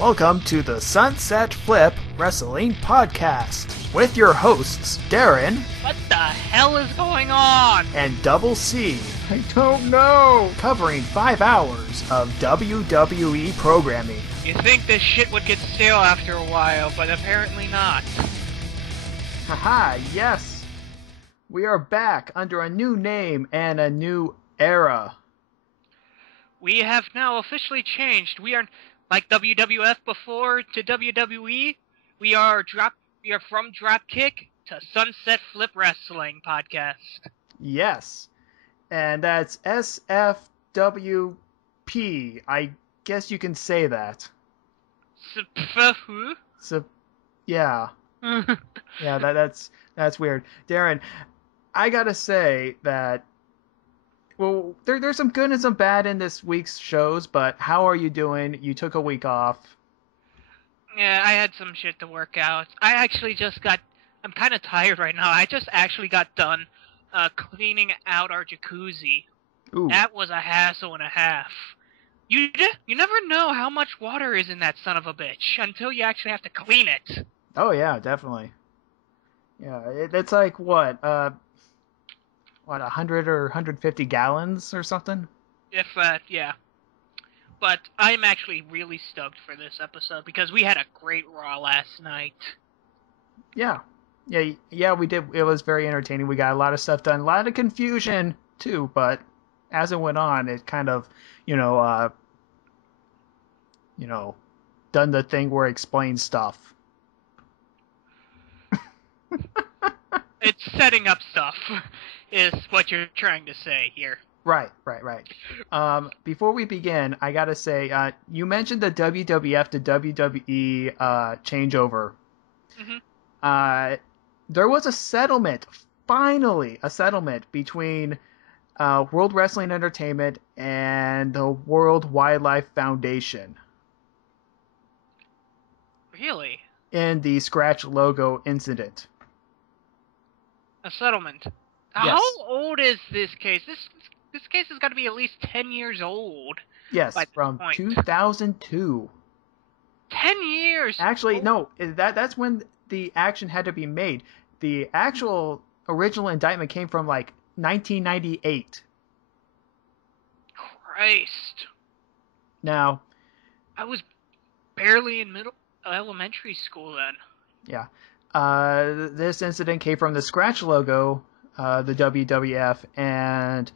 Welcome to the Sunset Flip Wrestling Podcast with your hosts, Darren. What the hell is going on? And DoubleC. I don't know. Covering 5 hours of WWE programming. You think this shit would get stale after a while, but apparently not. Haha, yes. We are back under a new name and a new era. We have now officially changed. We are like WWF before to WWE. We are from Dropkick to Sunset Flip Wrestling Podcast. Yes. And that's SFWP. I guess you can say that. Who? Yeah. Yeah, that's weird. Darren, I gotta say that, well, there's some good and some bad in this week's shows, but how are you doing? You took a week off. Yeah, I had some shit to work out. I'm kind of tired right now. I just actually got done cleaning out our jacuzzi. Ooh. That was a hassle and a half. You never know how much water is in that son of a bitch until you actually have to clean it. Oh yeah, definitely. Yeah, it's like what 100 or 150 gallons or something? If yeah. But I'm actually really stoked for this episode because we had a great Raw last night. Yeah, we did. It was very entertaining. We got a lot of stuff done, a lot of confusion too. But as it went on, it kind of, done the thing where it explains stuff. It's setting up stuff, is what you're trying to say here. Right. Before we begin, I gotta say, you mentioned the WWF to WWE changeover. Mm-hmm. There was a settlement, finally, a settlement between World Wrestling Entertainment and the World Wildlife Foundation. Really? In the Scratch logo incident. A settlement. Yes. How old is this case? This case has got to be at least 10 years old. Yes, from 2002. 10 years? Actually, no, that's when the action had to be made. The actual original indictment came from, 1998. Christ. Now, I was barely in elementary school then. Yeah. This incident came from the Scratch logo, the WWF, and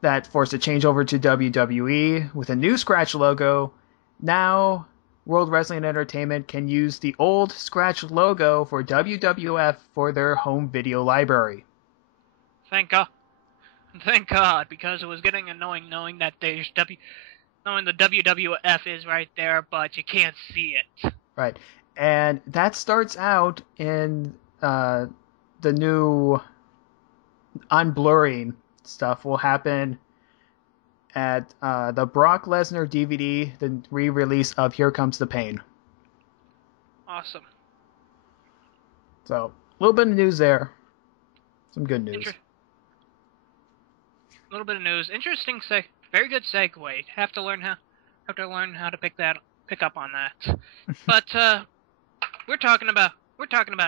that forced a change over to WWE with a new Scratch logo. Now, World Wrestling Entertainment can use the old Scratch logo for WWF for their home video library. Thank God. Thank God, because it was getting annoying knowing that knowing the WWF is right there, but you can't see it. Right. And that starts out in the new unblurring stuff will happen at the Brock Lesnar DVD, the re-release of Here Comes the Pain. Awesome. So, a little bit of news there. Some good news. A little bit of news. Interesting very good segue. Have to learn how to pick up on that. But we're talking about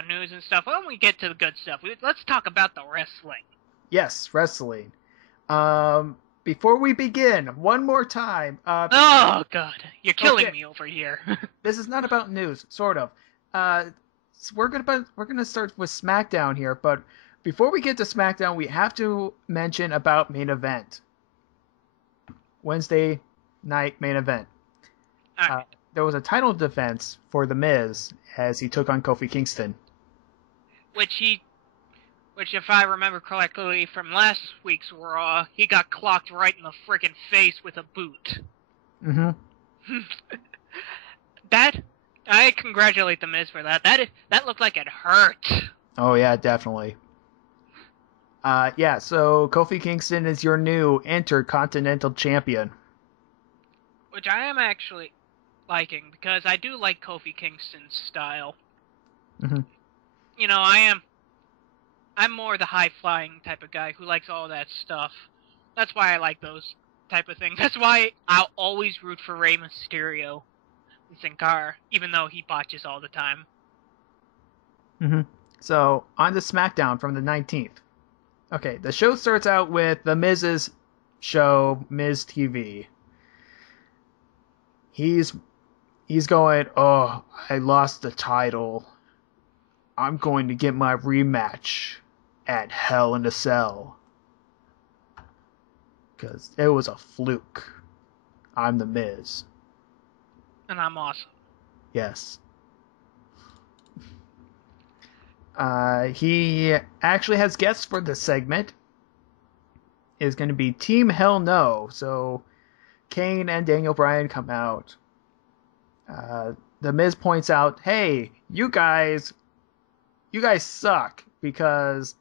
news and stuff. Why don't we get to the good stuff? Let's talk about the wrestling. Yes, wrestling. Before we begin, one more time. Oh God, you're killing me over here. This is not about news, sort of. So we're gonna start with Smackdown here, but before we get to Smackdown, we have to mention about main event. Wednesday night main event. Right. There was a title defense for The Miz as he took on Kofi Kingston. Which if I remember correctly from last week's Raw, he got clocked right in the frickin' face with a boot. Mm-hmm. I congratulate The Miz for that. That looked like it hurt. Oh yeah, definitely. So Kofi Kingston is your new Intercontinental Champion. Which I am actually liking, because I do like Kofi Kingston's style. Mm-hmm. I'm more the high-flying type of guy who likes all that stuff. That's why I like those type of things. That's why I'll always root for Rey Mysterio Sin Cara, even though he botches all the time. Mm-hmm. So, on to Smackdown from the 19th. Okay, the show starts out with The Miz's show, Miz TV. He's going, oh, I lost the title. I'm going to get my rematch at Hell in a Cell. Because it was a fluke. I'm The Miz. And I'm awesome. Yes. He actually has guests for this segment. It's going to be Team Hell No. So Kane and Daniel Bryan come out. The Miz points out, hey, you guys suck because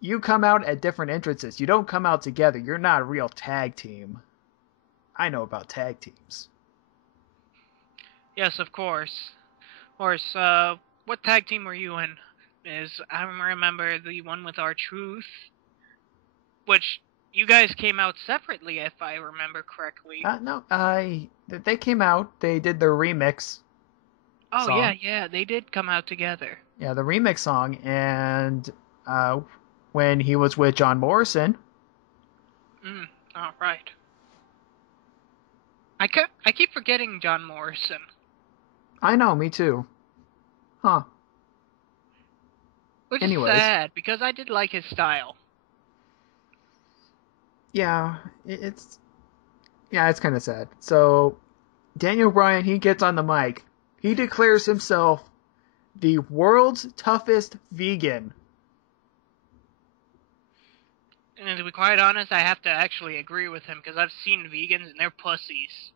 you come out at different entrances. You don't come out together. You're not a real tag team. I know about tag teams. Yes, of course. Of course, what tag team were you in? I remember the one with R-Truth, which you guys came out separately, if I remember correctly. No, they came out. They did their remix. Oh, song. yeah, they did come out together. Yeah, the remix song, and when he was with John Morrison. Oh, right. I keep forgetting John Morrison. I know, me too. Huh. Which Anyways. is sad, because I did like his style. Yeah, it's kind of sad. So, Daniel Bryan, he gets on the mic. He declares himself the world's toughest vegan. And to be quite honest, I have to actually agree with him, because I've seen vegans and they're pussies.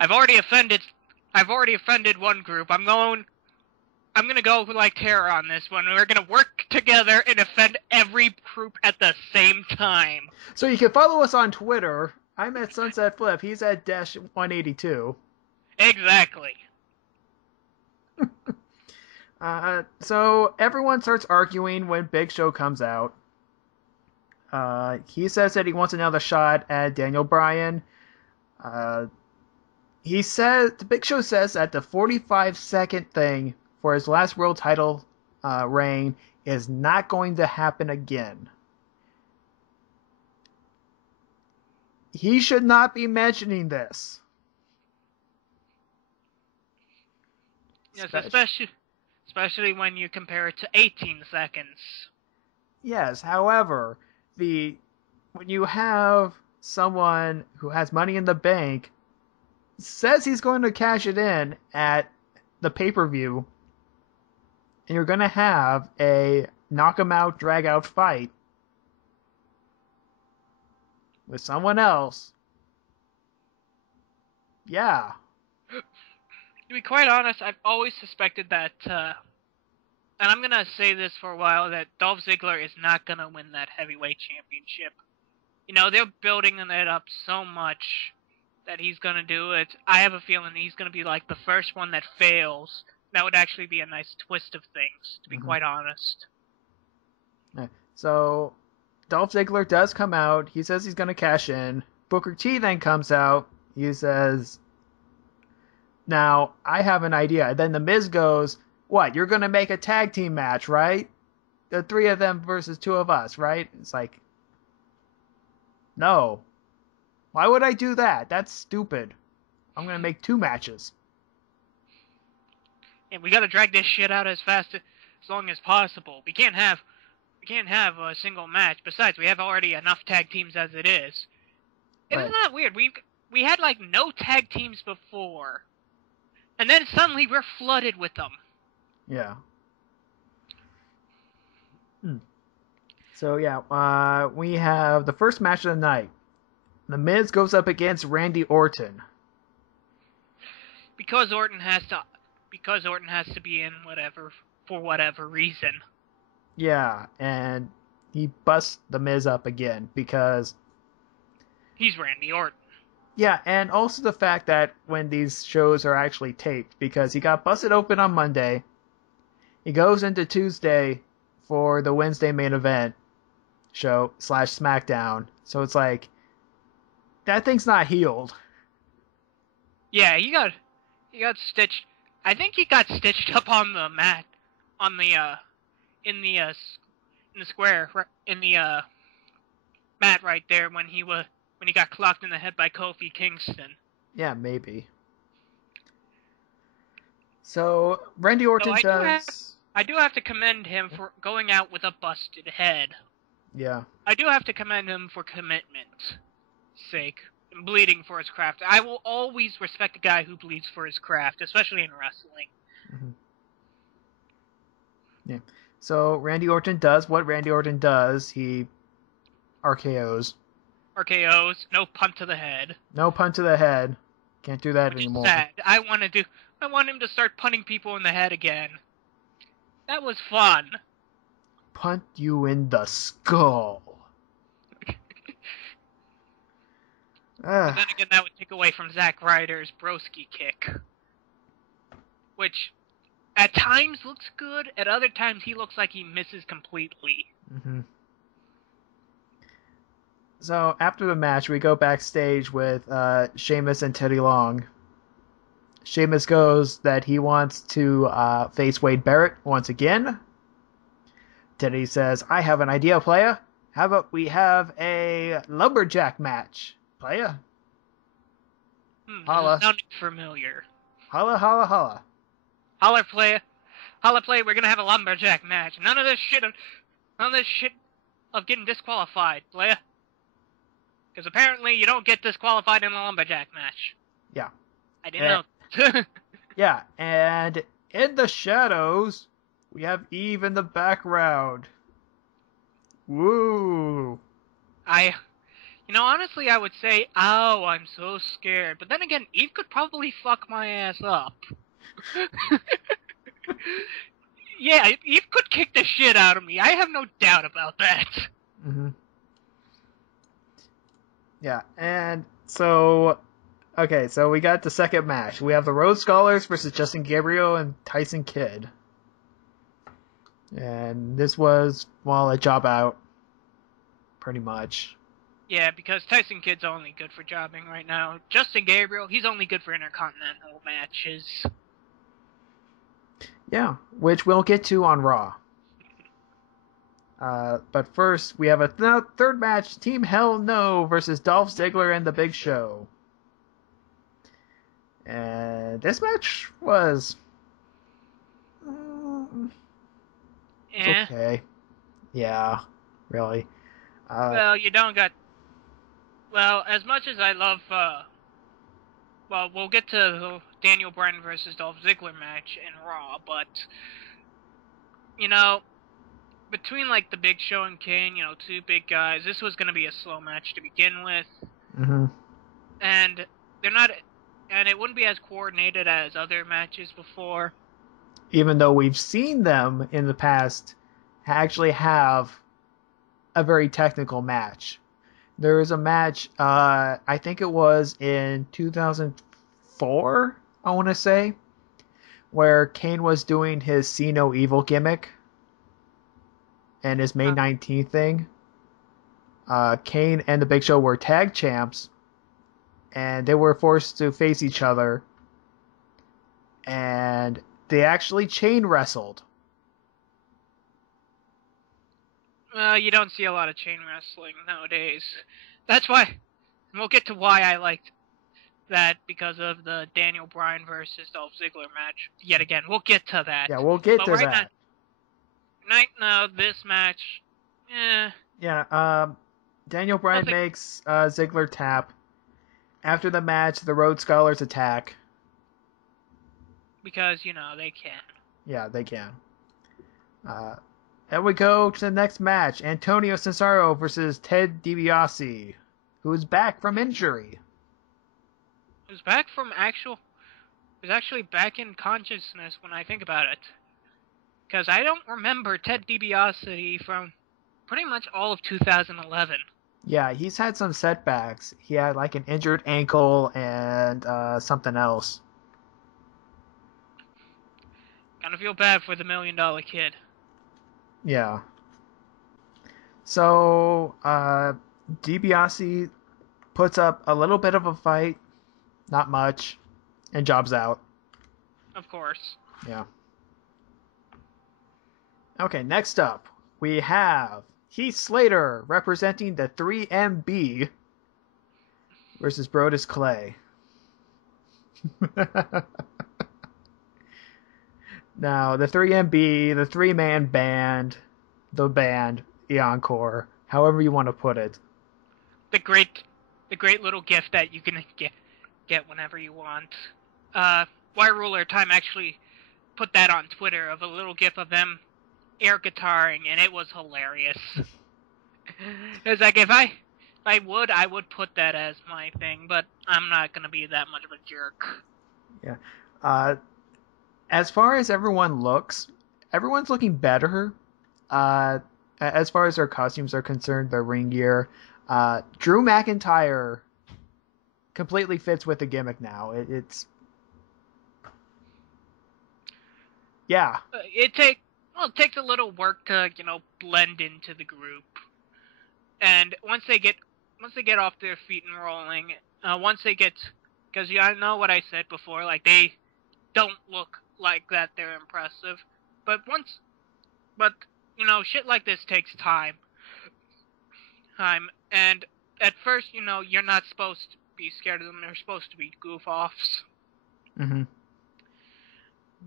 I've already offended one group. I'm gonna go like terror on this one. We're gonna work together and offend every group at the same time. So you can follow us on Twitter. I'm at Sunset Flip. He's at Dash182. Exactly. So everyone starts arguing when Big Show comes out. He says that he wants another shot at Daniel Bryan. The Big Show says that the 45-second thing for his last world title reign is not going to happen again. He should not be mentioning this. Yes, especially when you compare it to 18 seconds. Yes, however, when you have someone who has money in the bank says he's going to cash it in at the pay-per-view, and you're going to have a knock-em-out, drag-out fight with someone else. Yeah. To be quite honest, I've always suspected that, and I'm gonna say this for a while, that Dolph Ziggler is not gonna win that heavyweight championship. You know, they're building it up so much that he's gonna do it. I have a feeling he's gonna be like the first one that fails. That would actually be a nice twist of things, to be quite honest. So, Dolph Ziggler does come out. He says he's going to cash in. Booker T then comes out. He says, now, I have an idea. Then The Miz goes, what, you're going to make a tag team match, right? The three of them versus two of us, right? It's like, no. Why would I do that? That's stupid. I'm going to make two matches. And we gotta drag this shit out as long as possible. We can't have a single match. Besides, we have already enough tag teams as it is. Right. Isn't that weird? We had like no tag teams before, and then suddenly we're flooded with them. Yeah. So yeah, we have the first match of the night. The Miz goes up against Randy Orton. Because Orton has to be in for whatever reason. Yeah, and he busts The Miz up again because he's Randy Orton. Yeah, and also the fact that when these shows are actually taped, because he got busted open on Monday, he goes into Tuesday for the Wednesday main event show / Smackdown. So it's like, that thing's not healed. Yeah, he got stitched. I think he got stitched up on the mat, on the in the in the square, in the mat right there when he got clocked in the head by Kofi Kingston. Yeah, maybe. So Randy Orton So does. I do have to commend him for going out with a busted head. Yeah. I do have to commend him for commitment's sake, and bleeding for his craft. I will always respect a guy who bleeds for his craft, especially in wrestling. Mm-hmm. Yeah. So Randy Orton does what Randy Orton does. He RKOs. RKOs, no punt to the head. No punt to the head. Can't do that Which anymore. is sad. I want him to start punting people in the head again. That was fun. Punt you in the skull. But then again, that would take away from Zack Ryder's broski kick. Which, at times looks good, at other times he looks like he misses completely. Mm-hmm. So, after the match, we go backstage with Sheamus and Teddy Long. Sheamus goes that he wants to face Wade Barrett once again. Teddy says, I have an idea, playa. How about we have a lumberjack match, playa? Holla. This is sounding familiar. Holla, holla, holla. Holla, playa. Holla, playa, we're gonna have a lumberjack match. None of this shit of getting disqualified, playa. Because apparently you don't get disqualified in a lumberjack match. Yeah. I didn't know. Yeah, and in the shadows, we have Eve in the background. Woo! Honestly, I would say, oh, I'm so scared. But then again, Eve could probably fuck my ass up. Yeah, Eve could kick the shit out of me. I have no doubt about that. Mm-hmm. Yeah, and so... Okay, so we got the second match. We have the Rhodes Scholars versus Justin Gabriel and Tyson Kidd. And this was, well, a job out. Pretty much. Yeah, because Tyson Kidd's only good for jobbing right now. Justin Gabriel, he's only good for intercontinental matches. Yeah, which we'll get to on Raw. But first, we have a third match, Team Hell No versus Dolph Ziggler and The Big Show. And this match was... okay. Yeah, really. Well, you don't got... Well, as much as I love... Well, we'll get to the Daniel Bryan versus Dolph Ziggler match in Raw, but... Between, like, The Big Show and Kane, two big guys, this was going to be a slow match to begin with. Mm-hmm. And they're not... And it wouldn't be as coordinated as other matches before. Even though we've seen them in the past actually have a very technical match. There was a match, I think it was in 2004, I want to say, where Kane was doing his See No Evil gimmick and his May 19th thing. Kane and the Big Show were tag champs, and they were forced to face each other, and they actually chain wrestled. You don't see a lot of chain wrestling nowadays. That's why, and we'll get to why I liked that because of the Daniel Bryan versus Dolph Ziggler match. Yet again, we'll get to that. Yeah, we'll get to that. Now, this match, Yeah, Daniel Bryan makes Ziggler tap. After the match, the Rhodes Scholars attack. Because, they can. Yeah, they can. And we go to the next match. Antonio Cesaro versus Ted DiBiase, who is back from injury. He was actually back in consciousness when I think about it. Because I don't remember Ted DiBiase from pretty much all of 2011. Yeah, he's had some setbacks. He had like an injured ankle and something else. Kind of feel bad for the $1 Million Kid. Yeah. So, DiBiase puts up a little bit of a fight. Not much. And Job's out. Of course. Yeah. Okay, next up, we have Heath Slater representing the 3MB versus Brodus Clay. Now, the 3MB, the three-man band, the Encore, however you want to put it. The great little gift that you can get whenever you want. Wire Ruler Time actually put that on Twitter of a little gif of them air guitaring, and it was hilarious. It was like, if I would put that as my thing, but I'm not gonna be that much of a jerk. Yeah. As far as everyone looks, everyone's looking better. As far as their costumes are concerned, their ring gear. Drew McIntyre completely fits with the gimmick now. It's yeah. It takes a little work to blend into the group, and once they get off their feet and rolling, because I know what I said before, like they don't look like that they're impressive, but shit like this takes time, and at first you're not supposed to be scared of them. They're supposed to be goof offs. Mm-hmm.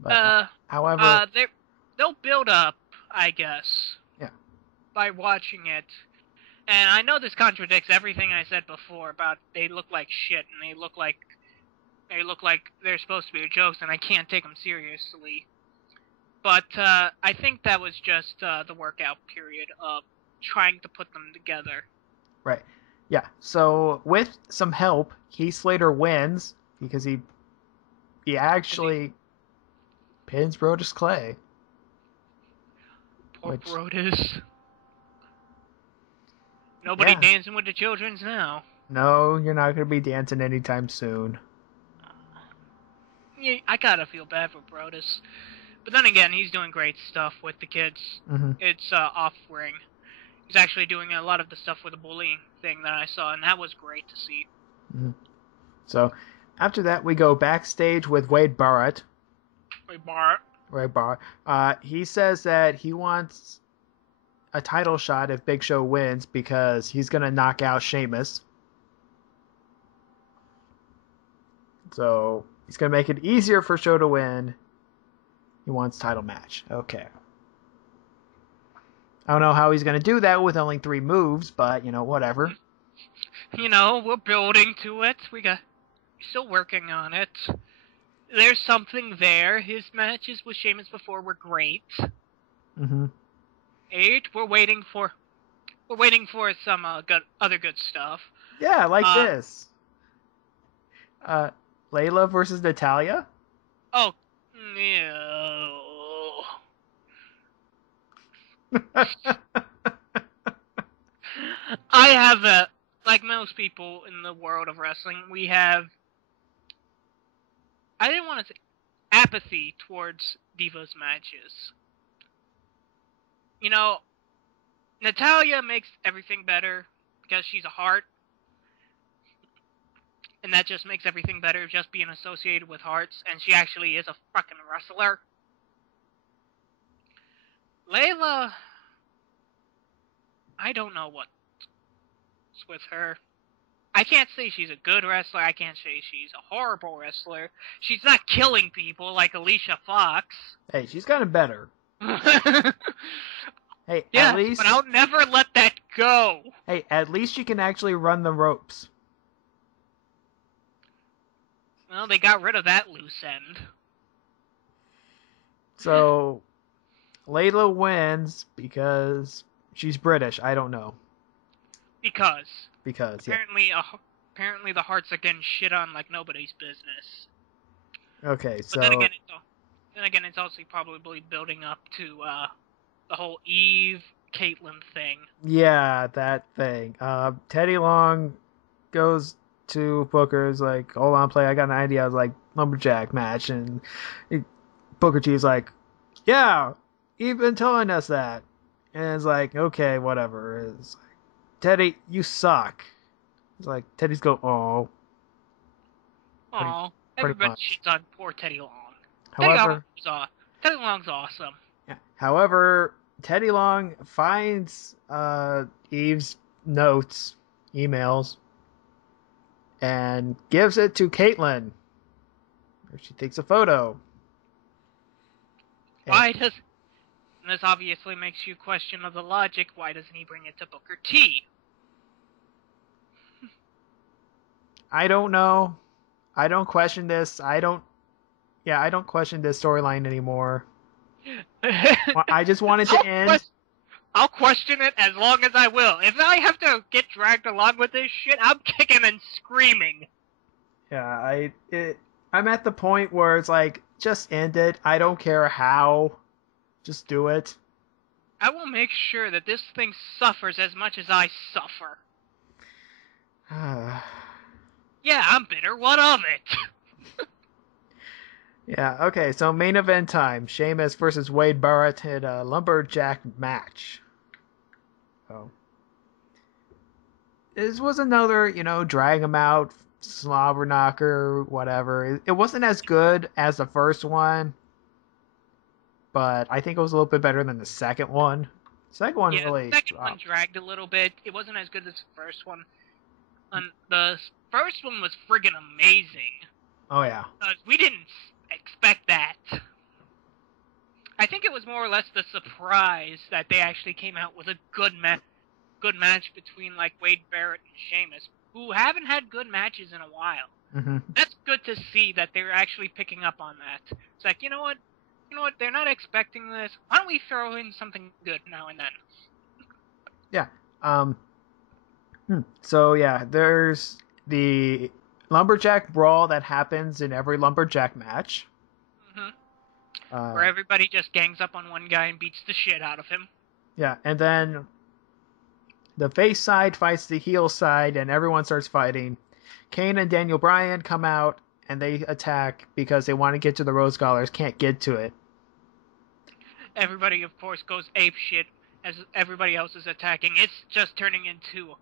But, however, they'll build up, I guess. Yeah. By watching it, and I know this contradicts everything I said before about they look like shit and they look like they're supposed to be jokes and I can't take them seriously. But I think that was just the workout period of trying to put them together. Right. Yeah. So with some help, Heath Slater wins because he actually pins Brodus Clay. Poor Brodus. Nobody dancing with the children's now. No, you're not going to be dancing anytime soon. Yeah, I gotta feel bad for Brodus. But then again, he's doing great stuff with the kids. Mm-hmm. It's off-ring. He's actually doing a lot of the stuff with the bullying thing that I saw, and that was great to see. Mm-hmm. So, after that, we go backstage with Wade Barrett. Wade Barrett. He says that he wants a title shot if Big Show wins because he's going to knock out Sheamus. So, he's going to make it easier for Show to win. He wants title match. Okay. I don't know how he's going to do that with only 3 moves, but, whatever. We're building to it. We're still working on it. There's something there. His matches with Sheamus before were great. Mm-hmm. 8. We're waiting for some other good stuff. Yeah, like this. Layla versus Natalya. Oh, no. I have like most people in the world of wrestling, we have, I didn't want to say apathy towards Divas matches. Natalya makes everything better because she's a heart. And that just makes everything better, just being associated with hearts. And she actually is a fucking wrestler. Layla, I don't know what's with her. I can't say she's a good wrestler. I can't say she's a horrible wrestler. She's not killing people like Alicia Fox. Hey, she's gotten better. Hey, yeah, at least... but I'll never let that go. Hey, at least she can actually run the ropes. Well, they got rid of that loose end. So, Layla wins because she's British. I don't know. Because, yeah. Apparently the Hearts are getting shit on like nobody's business. Okay, so... But then again, it's also probably building up to the whole Eve Caitlyn thing. Yeah, that thing. Teddy Long goes to Booker's like, hold on, play. I got an idea. I was like, lumberjack match, and Booker T's like, yeah, you've been telling us that, and it's like, okay, whatever. It's like, Teddy, you suck. It's like Teddy's go, oh, and pretty Everybody much. shits on poor Teddy Long. However, Teddy Long's awesome. yeah. However, Teddy Long finds Eve's notes, emails, and gives it to Caitlyn. She takes a photo. Why does... And this obviously makes you question of the logic. Why doesn't he bring it to Booker T? I don't know. I don't question this. I don't question this storyline anymore. I just want it to end. I'll question it as long as I will. If I have to get dragged along with this shit, I'm kicking and screaming. Yeah, I'm at the point where it's like, just end it. I don't care how. Just do it. I will make sure that this thing suffers as much as I suffer. Yeah, I'm bitter. What of it? Yeah, okay, so main event time. Sheamus versus Wade Barrett in a lumberjack match. Oh. This was another, drag him out, slobber knocker, whatever. It wasn't as good as the first one, but I think it was a little bit better than the second one. The second one really... the second one dragged a little bit. It wasn't as good as the first one. The first one was friggin' amazing. Oh, yeah. We didn't expect that. I think it was more or less the surprise that they actually came out with a good match between, like, Wade Barrett and Sheamus, who haven't had good matches in a while. Mm-hmm. That's good to see that they're actually picking up on that. It's like, you know what? They're not expecting this. Why don't we throw in something good now and then? Yeah. So, yeah, there's the lumberjack brawl that happens in every lumberjack match. Mm-hmm. Where everybody just gangs up on one guy and beats the shit out of him. Yeah, and then the face side fights the heel side, and everyone starts fighting. Kane and Daniel Bryan come out, and they attack because they want to get to the Rose Scholars, can't get to it. Everybody, of course, goes ape shit as everybody else is attacking. It's just turning into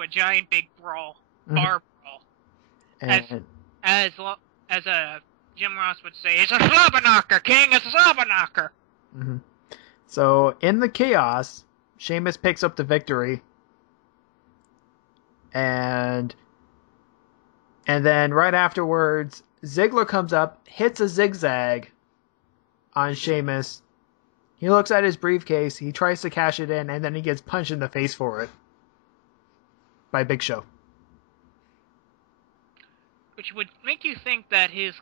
a giant big brawl, bar brawl. And as Jim Ross would say, it's a slobber knocker, King, it's a slobber knocker. Mm-hmm. So in the chaos, Sheamus picks up the victory, and then right afterwards, Ziggler comes up, hits a zigzag on Sheamus. He looks at his briefcase, he tries to cash it in, and then he gets punched in the face for it by Big Show. Which would make you think that his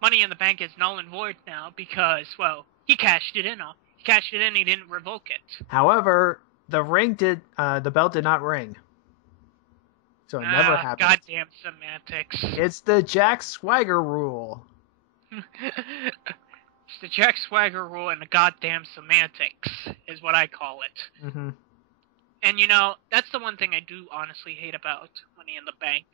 Money in the Bank is null and void now because, well, he cashed it in. He didn't revoke it. However, the belt did not ring. So it never happened. Goddamn semantics. It's the Jack Swagger rule. It's the Jack Swagger rule and the goddamn semantics is what I call it. Mm-hmm. And that's the one thing I do honestly hate about Money in the Bank.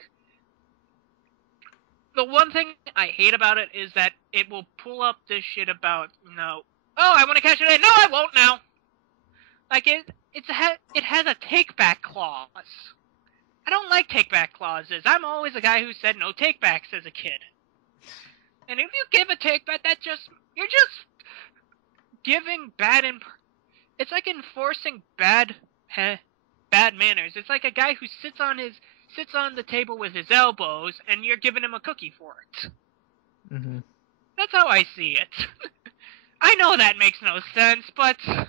The one thing I hate about it is that it will pull up this shit about, oh, I want to cash it in. No, I won't now. Like, it has a take-back clause. I don't like take-back clauses. I'm always a guy who said no take-backs as a kid. And if you give a take-back, you're just giving it's like enforcing bad manners. It's like a guy who sits on the table with his elbows, and you're giving him a cookie for it. Mm-hmm. That's how I see it. I know that makes no sense, but a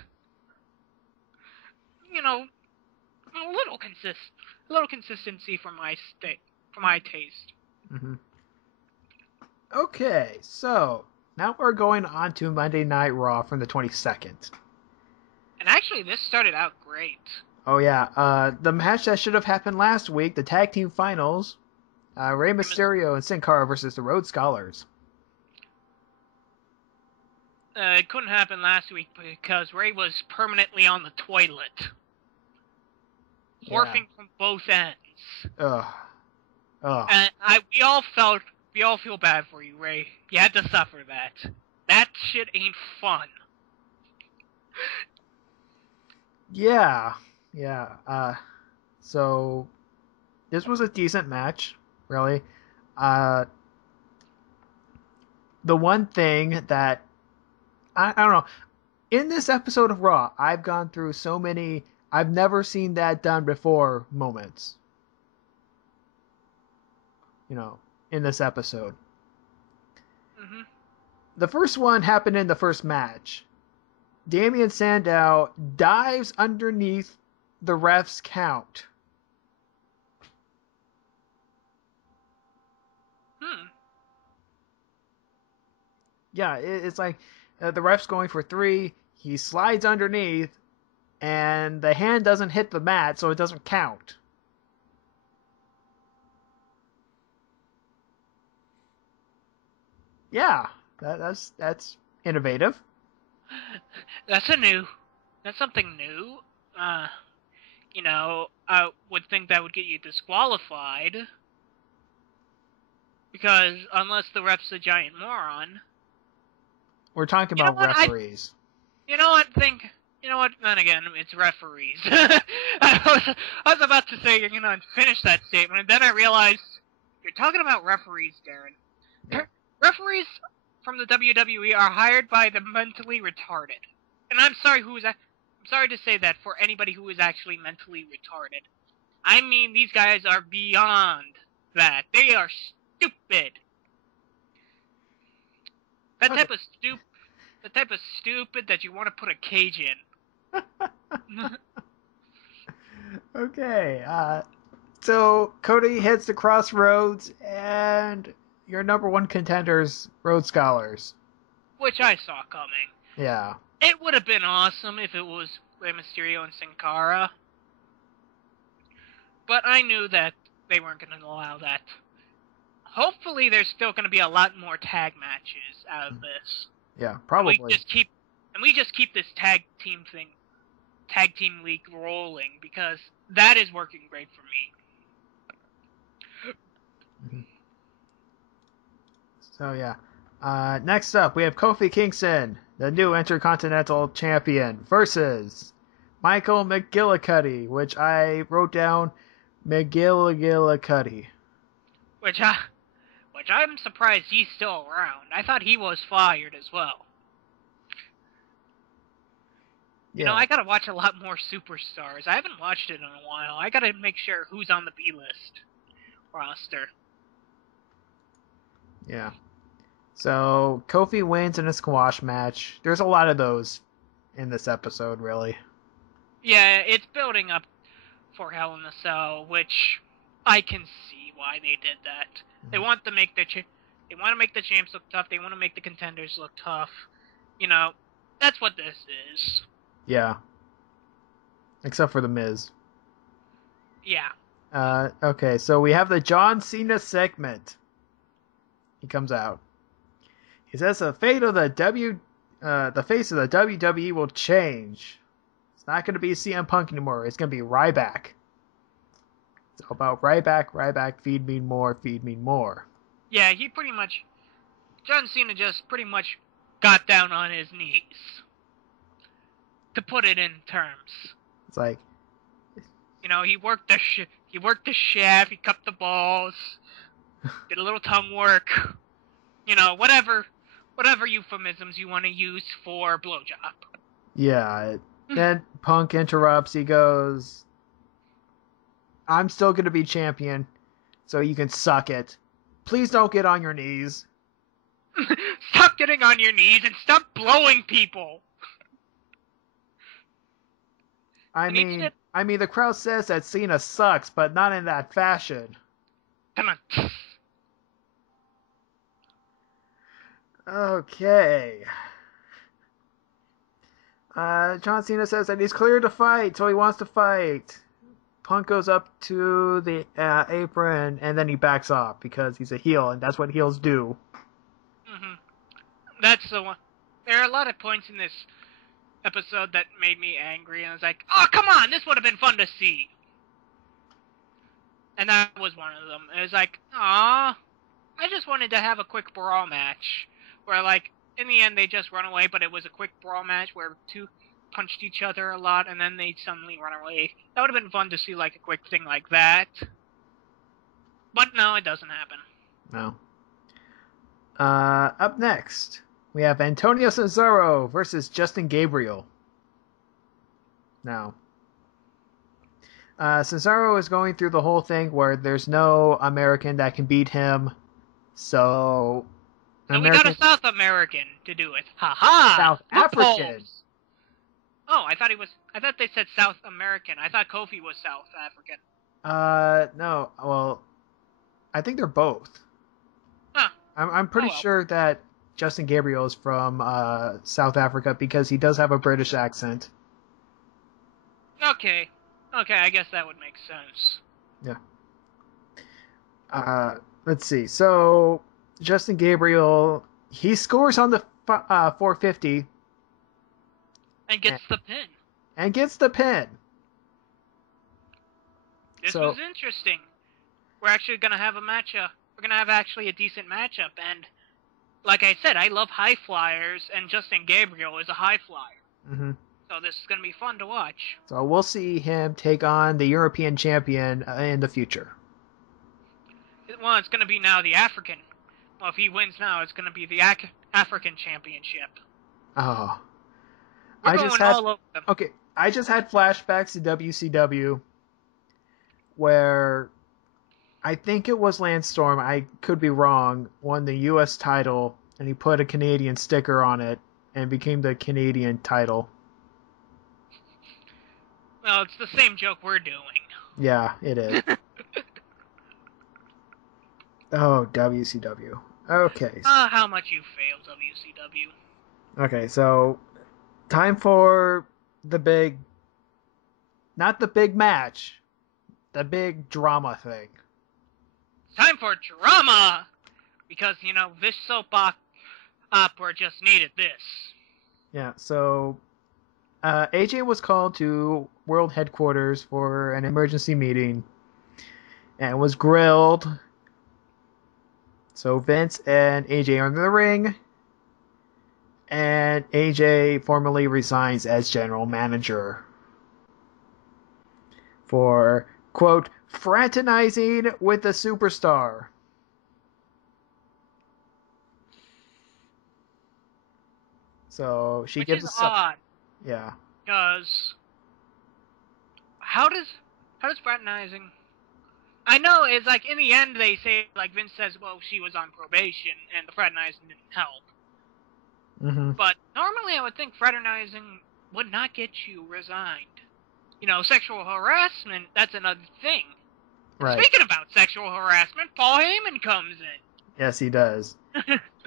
little consistency for my taste. Mm-hmm. Okay, so now we're going on to Monday Night Raw from the 22nd. And actually, this started out great. Oh yeah, the match that should have happened last week, the tag team finals, Rey Mysterio and Sin Cara versus the Rhodes Scholars. It couldn't happen last week because Rey was permanently on the toilet. Morphing from both ends. Ugh. And we all feel bad for you, Rey. You had to suffer that. That shit ain't fun. Yeah. So this was a decent match, really. Uh, the one thing that I don't know, in this episode of Raw, I've gone through so many I've never seen that done before moments. In this episode. Mm-hmm. The first one happened in the first match. Damian Sandow dives underneath the ref's count. Yeah, it's like the ref's going for 3. He slides underneath, and the hand doesn't hit the mat, so it doesn't count. Yeah, that's innovative. That's something new. I would think that would get you disqualified. Because unless the ref's a giant moron. We're talking about referees. You know what? Then again, it's referees. I was about to say, finish that statement, and then I realized you're talking about referees, Darren. Yeah. Referees from the WWE are hired by the mentally retarded. And I'm sorry to say that for anybody who is actually mentally retarded. I mean, these guys are beyond that. They are stupid. That type of stupid that you want to put a cage in. Okay, so Cody hits the crossroads, and your number 1 contenders, Rhodes Scholars. Which I saw coming. Yeah. It would have been awesome if it was Rey Mysterio and Sin Cara. But I knew that they weren't going to allow that. Hopefully there's still going to be a lot more tag matches out of this. Yeah, probably. We just keep this tag team league rolling, because that is working great for me. So yeah. Next up, we have Kofi Kingston, the new Intercontinental Champion, versus Michael McGillicuddy, which I wrote down McGillicuddy. Which I'm surprised he's still around. I thought he was fired as well. Yeah. I gotta watch a lot more Superstars. I haven't watched it in a while. I gotta make sure who's on the B-list roster. Yeah. So, Kofi wins in a squash match. There's a lot of those in this episode, really. Yeah, it's building up for Hell in a Cell, which I can see why they did that. Mm-hmm. They want to make the champs look tough. They want to make the contenders look tough. That's what this is. Yeah. Except for The Miz. Yeah. Okay, so we have the John Cena segment. He comes out. He says the face of the WWE will change. It's not going to be CM Punk anymore. It's going to be Ryback. It's all about Ryback, feed me more, feed me more. Yeah, John Cena just pretty much got down on his knees. To put it in terms. It's like... he worked the shaft, he cupped the balls, did a little tongue work. Whatever euphemisms you want to use for blowjob. Yeah. Then Punk interrupts. He goes, I'm still going to be champion, so you can suck it. Please don't get on your knees. Stop getting on your knees and stop blowing people. I mean, the crowd says that Cena sucks, but not in that fashion. Come on. Okay. John Cena says that he's cleared to fight, so he wants to fight. Punk goes up to the apron, and then he backs off because he's a heel, and that's what heels do. Mm-hmm. That's the one. There are a lot of points in this episode that made me angry, and I was like, oh, come on, this would have been fun to see. And that was one of them. It was like, aw, I just wanted to have a quick brawl match. Where, in the end, they just run away, but it was a quick brawl match where two punched each other a lot, and then they suddenly run away. That would have been fun to see, a quick thing like that. But no, it doesn't happen. No. Up next, we have Antonio Cesaro versus Justin Gabriel. Now, Cesaro is going through the whole thing where there's no American that can beat him. So we got a South American to do it. Ha ha! South African. Oh, I thought they said South American. I thought Kofi was South African. No. Well, I think they're both. Huh. I'm pretty sure that Justin Gabriel is from South Africa because he does have a British accent. Okay, I guess that would make sense. Yeah. Let's see. So Justin Gabriel, he scores on the 450 and gets the pin. This was interesting. We're actually gonna have a matchup. We're gonna have actually a decent matchup, and like I said, I love high flyers, and Justin Gabriel is a high flyer. Mm-hmm. So this is gonna be fun to watch. So we'll see him take on the European champion in the future. Well, it's gonna be now the African. Well, if he wins now, it's gonna be the African Championship. Oh. We're going all over them. Okay, I just had flashbacks to WCW where I think it was Lance Storm, I could be wrong, won the U.S. title, and he put a Canadian sticker on it and became the Canadian title. Well, it's the same joke we're doing. Yeah, it is. Oh, WCW. Okay. How much you failed, WCW. Okay, so time for the big... Not the big match. The big drama thing. Time for drama! Because, this soap opera just needed this. Yeah, so AJ was called to World Headquarters for an emergency meeting and was grilled. So Vince and AJ are in the ring, and AJ formally resigns as general manager for, quote, fraternizing with the superstar. So she gives us odd. Yeah. Because how does fraternizing? I know it's like in the end they say, like Vince says, well, she was on probation and the fraternizing didn't help. Mm-hmm. But normally I would think fraternizing would not get you resigned. Sexual harassment, that's another thing. Right. Speaking about sexual harassment, Paul Heyman comes in. Yes, he does.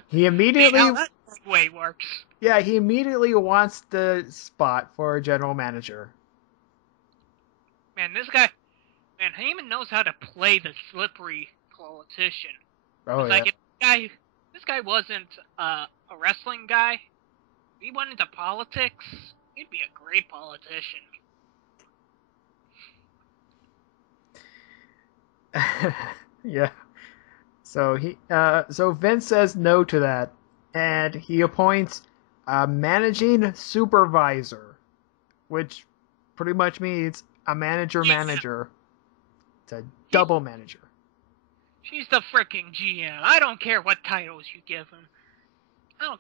He immediately... See how that way works. Yeah, he immediately wants the spot for general manager. Man, Heyman knows how to play the slippery politician. Oh, it's yeah. If this guy wasn't a wrestling guy, if he went into politics, he'd be a great politician. Yeah. So Vince says no to that, and he appoints a managing supervisor, which pretty much means a manager. It's a double manager. She's the frickin' GM. I don't care what titles you give him. That's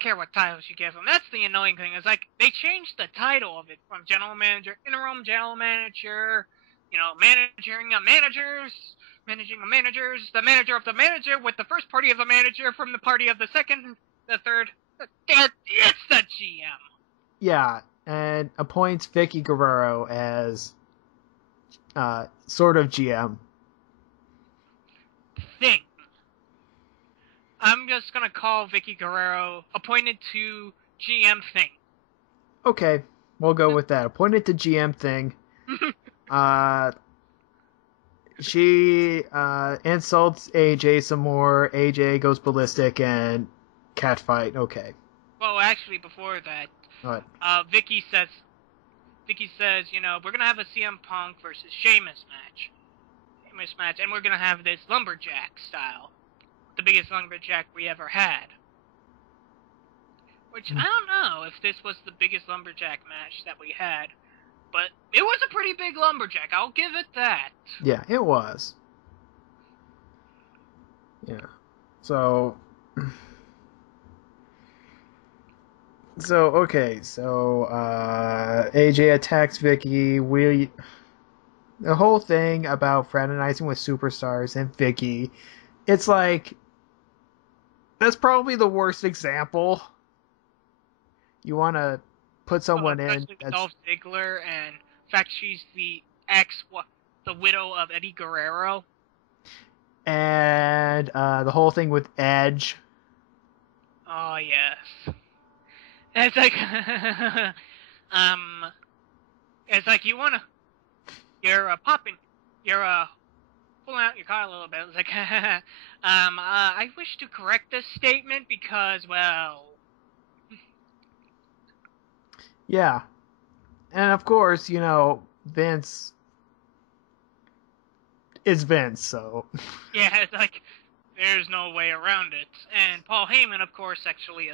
the annoying thing. Is like they changed the title of it from general manager, interim general manager, managing a managers, the manager of the manager with the first party of the manager from the party of the second, the third. It's the GM. Yeah, and appoints Vicky Guerrero as sort of GM. Thing. I'm just gonna call Vicky Guerrero appointed to GM thing. Okay, we'll go with that. Appointed to GM thing. She insults AJ some more. AJ goes ballistic and catfight. Okay. Well, actually, before that, what? Vicky says, we're gonna have a CM Punk versus Sheamus match, and we're gonna have this lumberjack style, the biggest lumberjack we ever had. Which I don't know if this was the biggest lumberjack match that we had. But it was a pretty big lumberjack, I'll give it that. Yeah, it was. Yeah. So okay. So AJ attacks Vicky. The whole thing about fraternizing with superstars and Vicky. It's like that's probably the worst example. You want to put someone in especially with Dolph Ziggler, and in fact, she's the the widow of Eddie Guerrero. And the whole thing with Edge. Oh yes, and it's like, it's like you're pulling out your car a little bit. It's like, I wish to correct this statement because, well. Yeah. And of course, Vince is Vince, so. Yeah, it's like, there's no way around it. And Paul Heyman, of course, actually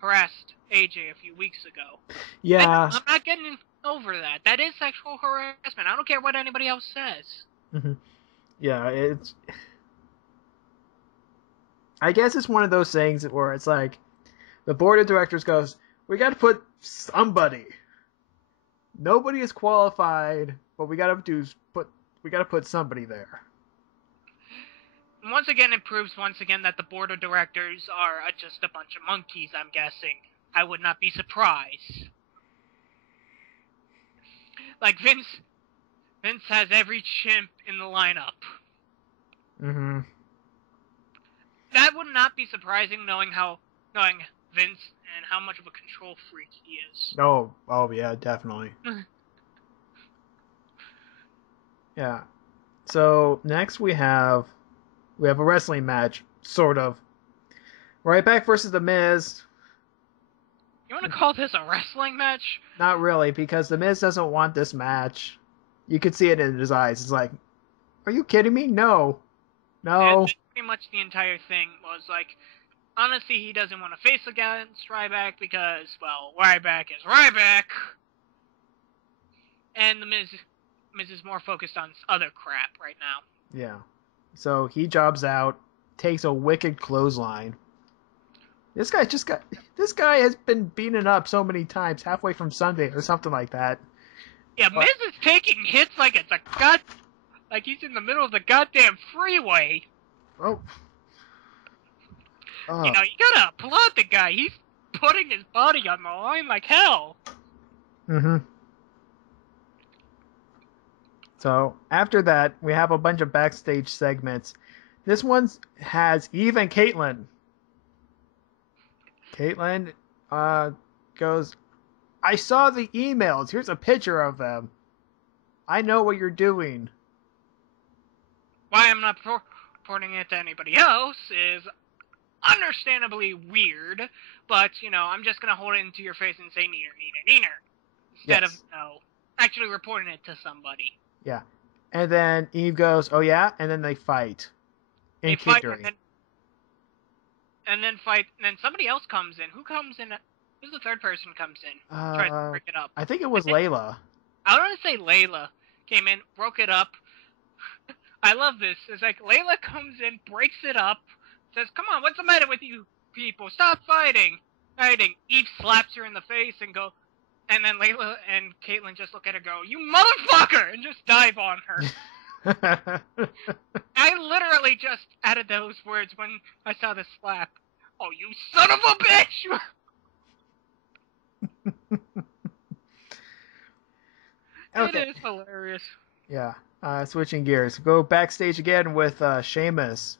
harassed AJ a few weeks ago. Yeah. I'm not getting over that. That is sexual harassment. I don't care what anybody else says. Mm-hmm. Yeah, I guess it's one of those things where it's like, the board of directors goes, we got to put somebody. Nobody is qualified, but we got to put somebody there. Once again, it proves that the board of directors are just a bunch of monkeys, I'm guessing. I would not be surprised. Like, Vince has every chimp in the lineup. Mm-hmm. That would not be surprising knowing Vince and how much of a control freak he is. Oh yeah, definitely. Yeah. So next we have a wrestling match, sort of. Ryback versus The Miz. You want to call this a wrestling match? Not really, because The Miz doesn't want this match. You could see it in his eyes. It's like, are you kidding me? No. And pretty much the entire thing was like, honestly, he doesn't want to face against Ryback because, well, Ryback is Ryback. And The Miz is more focused on other crap right now. Yeah. So he jobs out, takes a wicked clothesline. This guy has been beaten up so many times, halfway from Sunday or something like that. Yeah, Miz is taking hits like it's like he's in the middle of the goddamn freeway. Oh. You gotta applaud the guy. He's putting his body on the line like hell. Mm-hmm. So, after that, we have a bunch of backstage segments. This one has Eve and Caitlyn. Caitlyn goes, I saw the emails. Here's a picture of them. I know what you're doing. Why I'm not reporting it to anybody else is understandably weird, but, I'm just gonna hold it into your face and say neener. Instead of, actually reporting it to somebody. Yeah. And then Eve goes, oh yeah? And then they fight. In catering. And then somebody else comes in. Who comes in? Who's the third person comes in? Tries to break it up. I think it was Layla. I want to say Layla came in, broke it up. I love this. It's like Layla comes in, breaks it up, says, come on, what's the matter with you people? Stop fighting. Eve slaps her in the face and then Layla and Caitlyn just look at her and go, you motherfucker! And just dive on her. I literally just added those words when I saw the slap. Oh, you son of a bitch! Okay. It is hilarious. Yeah. Switching gears. Go backstage again with Sheamus.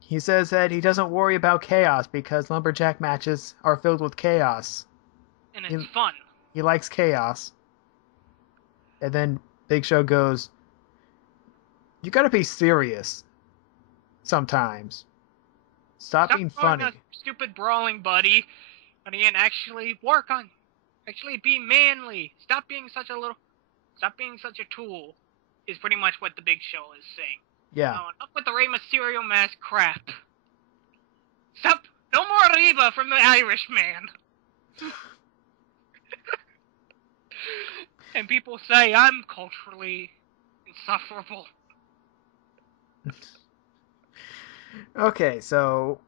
He says that he doesn't worry about chaos because lumberjack matches are filled with chaos. And it's fun. He likes chaos. And then Big Show goes, you gotta be serious sometimes. Stop being funny. Stupid brawling, buddy. And actually be manly. Stop being such a tool is pretty much what the Big Show is saying. Yeah. Enough with the Rey Mysterio mask crap. Stop. No more Reba from the Irishman. And people say I'm culturally insufferable. Okay, so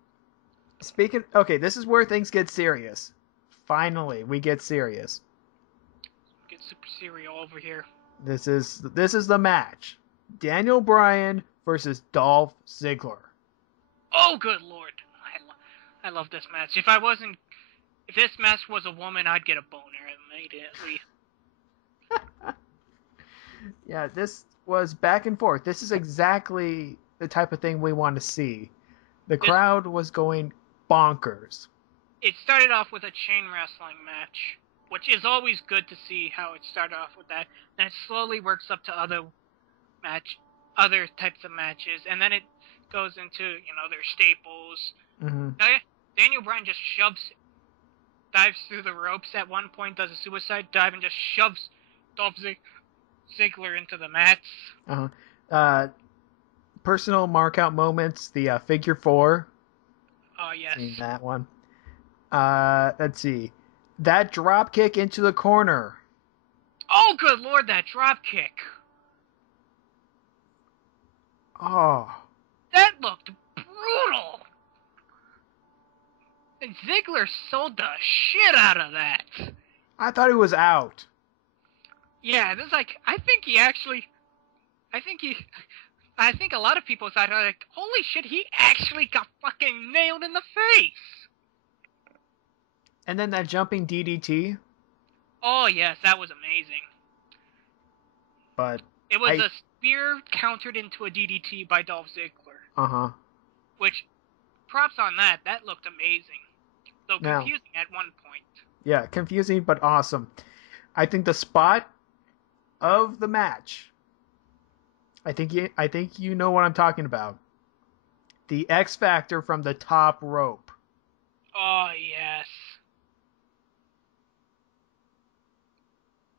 speaking. Okay, this is where things get serious. Finally, we get serious. Get super cereal over here. This is the match. Daniel Bryan versus Dolph Ziggler. Oh, good lord! I love this match. If this match was a woman, I'd get a boner immediately. Yeah, this was back and forth. This is exactly the type of thing we want to see. The crowd was going bonkers. It started off with a chain wrestling match, which is always good to see how it started off with that. And it slowly works up to other types of matches, and then it goes into their staples. Mm-hmm. Daniel Bryan just dives through the ropes at one point, does a suicide dive, and just shoves Dolph Ziggler into the mats. Personal markout moments. The figure four. Oh yes. Seen that one. Let's see. That drop kick into the corner. Oh, good lord, that drop kick. Oh. That looked brutal. And Ziggler sold the shit out of that. I thought he was out. Yeah, this is like, I think a lot of people thought, like, holy shit, he actually got fucking nailed in the face. And then that jumping DDT. Oh, yes, that was amazing. But it was a spear countered into a DDT by Dolph Ziggler. Uh-huh. Which, props on that. That looked amazing. Though confusing at one point. Yeah, confusing but awesome. I think the spot of the match, I think you know what I'm talking about. The X Factor from the top rope. Oh, yes.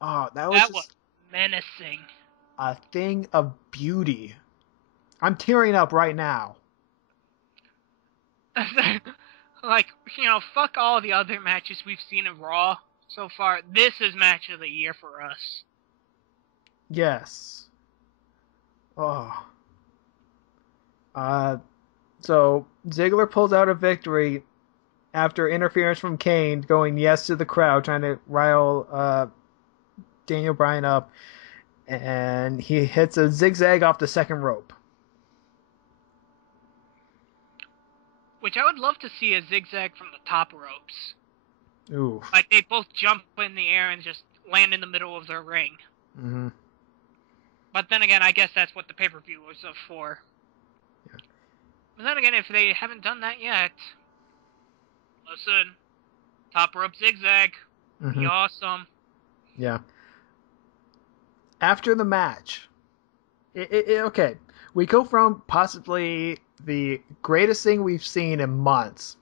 Oh, that was menacing. A thing of beauty. I'm tearing up right now. Like, fuck all the other matches we've seen in Raw so far. This is match of the year for us. Yes. Oh. So Ziggler pulls out a victory after interference from Kane, going yes to the crowd, trying to rile Daniel Bryan up, and he hits a zigzag off the second rope. Which I would love to see a zigzag from the top ropes. Ooh. Like they both jump in the air and just land in the middle of their ring. Mm-hmm. But then again, I guess that's what the pay-per-view was for. Yeah. But then again, if they haven't done that yet, listen, top rope zigzag, be awesome. Yeah. After the match, okay, we go from possibly the greatest thing we've seen in months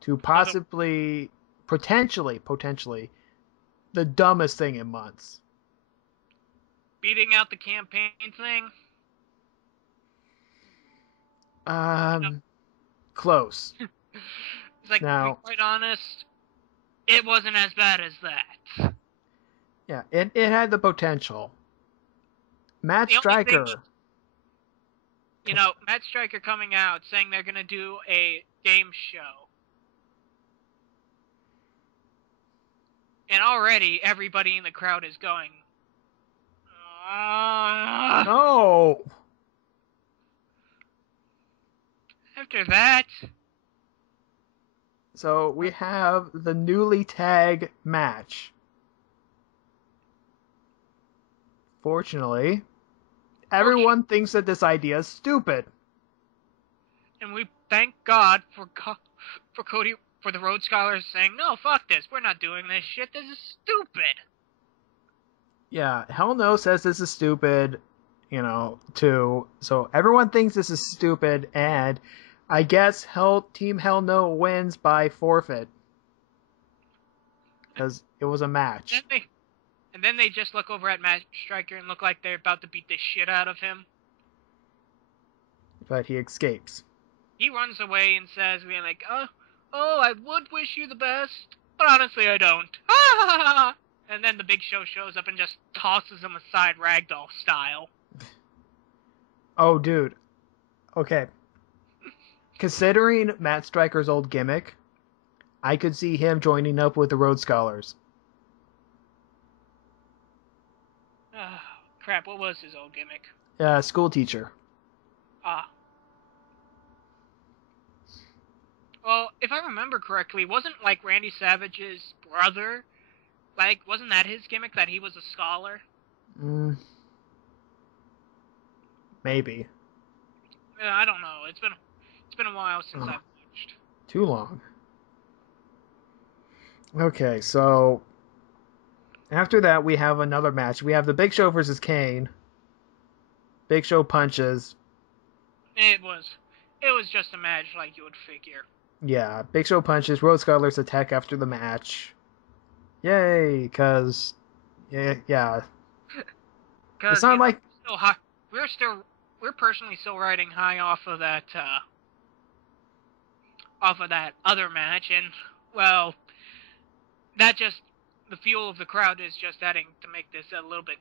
to possibly, potentially, the dumbest thing in months. Beating out the campaign thing? Close. It's like, to be quite honest, it wasn't as bad as that. Yeah, it had the potential. Matt Striker. Matt Striker coming out saying they're going to do a game show. And already everybody in the crowd is going, No! After that... So we have the newly tagged match. Fortunately, everyone thinks that this idea is stupid. And we thank God for Cody, for the Rhodes Scholars saying, no, fuck this, we're not doing this shit, this is stupid. Yeah, Hell No says this is stupid, too. So everyone thinks this is stupid, and I guess Team Hell No wins by forfeit. Because it was a match. And then they just look over at Matt Striker and look like they're about to beat the shit out of him. But he escapes. He runs away and says, we're like, oh, I would wish you the best, but honestly I don't. And then the Big Show shows up and just tosses him aside ragdoll style. Oh, dude. Okay. Considering Matt Striker's old gimmick, I could see him joining up with the Rhodes Scholars. Oh, crap, what was his old gimmick? School teacher. Ah. Well, if I remember correctly, wasn't, like, Randy Savage's brother, like, wasn't that his gimmick, that he was a scholar? Maybe. I don't know. It's been a while since I've watched. Too long. Okay, so after that we have another match. We have the Big Show versus Kane. Big Show punches. It was just a match like you would figure. Yeah, Big Show punches. Rhodes Scholars attack after the match. Yay, because yeah. It's not like we're personally still riding high off of that other match, and well, that just the fuel of the crowd is just adding to makes this a little bit